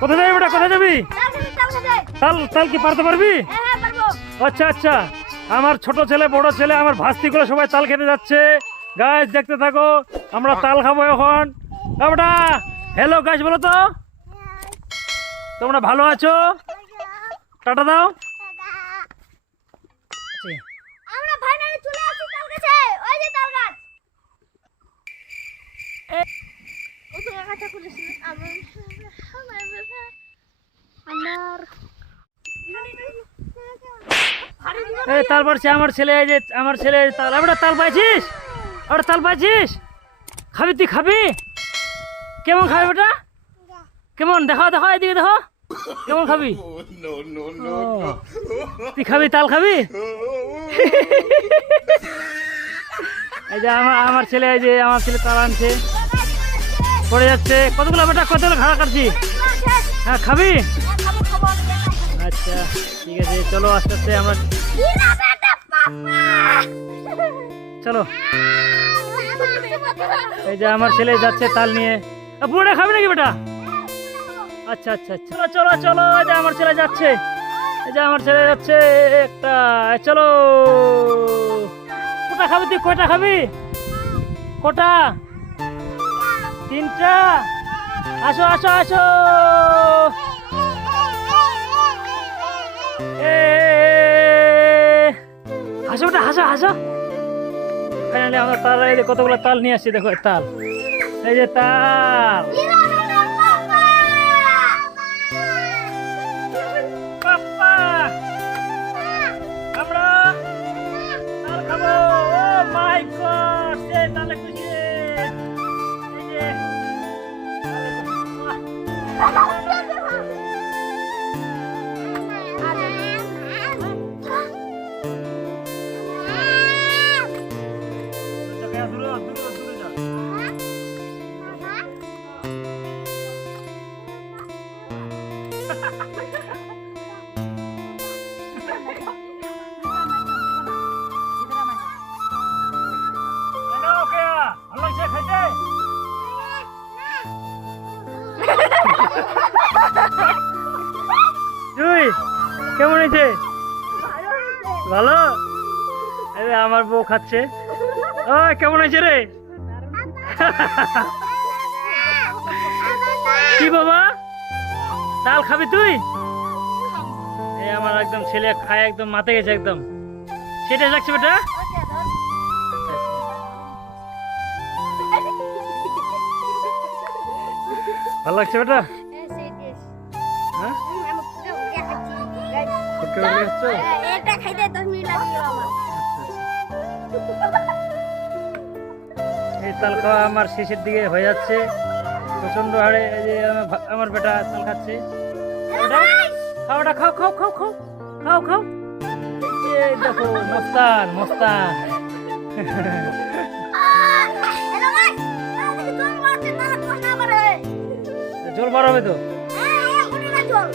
কোথায় যাবি বেটা? কোথায় যাবি? তাল তাল কি পারতে পারবি? আচ্ছা আচ্ছা। আমার ছোট ছেলে, বড় ছেলে, আমার ভাস্তিগুলো সবাই তাল খেতে যাচ্ছে। গাছ দেখতে থাকো, আমরা তাল খাব এখন। বেটা হ্যালো গাছ বলো তো। তোমরা ভালো আছো? টাটা দাও আমরা ফাইনালি চলে আসছি তাল গাছে ওই যে তাল গাছ ওই তো গাছটা আমার আমার তাল পারছে আমার ছেলে যে আমার ছেলে তাল। আমরা তাল পাইছিস? আমরা তাল পাইছিস? খাবি তুই খাবি? কেমন খাবি বেটা? কেমন? দেখো দেখো এদিকে দেখো কেমন খাবি? তুই খাবি তাল খাবি? এই যে আমার আমার ছেলে এই যে আমার ছেলে তাল আনছে। পড়ে যাচ্ছে। কতগুলো বেটা? কতগুলো ঘাড়া কাটছি হ্যাঁ খাবি? আচ্ছা ঠিক আছে, চলো আস্তে আস্তে আমরা চলো। এই যে আমার ছেলে যাচ্ছে তাল নিয়ে। পুরোটা খাবি নাকি বেটা? আচ্ছা আচ্ছা আচ্ছা। চলো চলো চলো, এই যে আমার ছেলে যাচ্ছে। এই যে আমার ছেলে যাচ্ছে একটা। চলো। কোটা খাবি তুই? কয়টা খাবি? কটা? আসো আসো আসো। হাসো ওটা হাসো হাসো ফাইনালি আমরা তাল কতগুলো তাল নিয়ে আসছি দেখো তাল। এই যে তাল। জুই কেমন হয়েছে? ভালো? আমার বউ খাচ্ছে। ও কেমন হয়েছে রে? কি বাবা? তাল খাবি তুই? এই আমার একদম ছেলে খায় একদম মাতে গেছে একদম। সেটা লাগছে বেটা? ভালো লাগছে বেটা? হ্যাঁ? এটা খাইতে দশ মিনিট লাগে আমার এই তাল খাওয়া আমার শেষের দিকে হয়ে যাচ্ছে প্রচণ্ড হারে যে আমার বেটা তাল খাচ্ছে খাওয়াটা খাও খাও খাও খাও খাও খাও দেখো মস্তান মস্তান জল মার হবে তো জল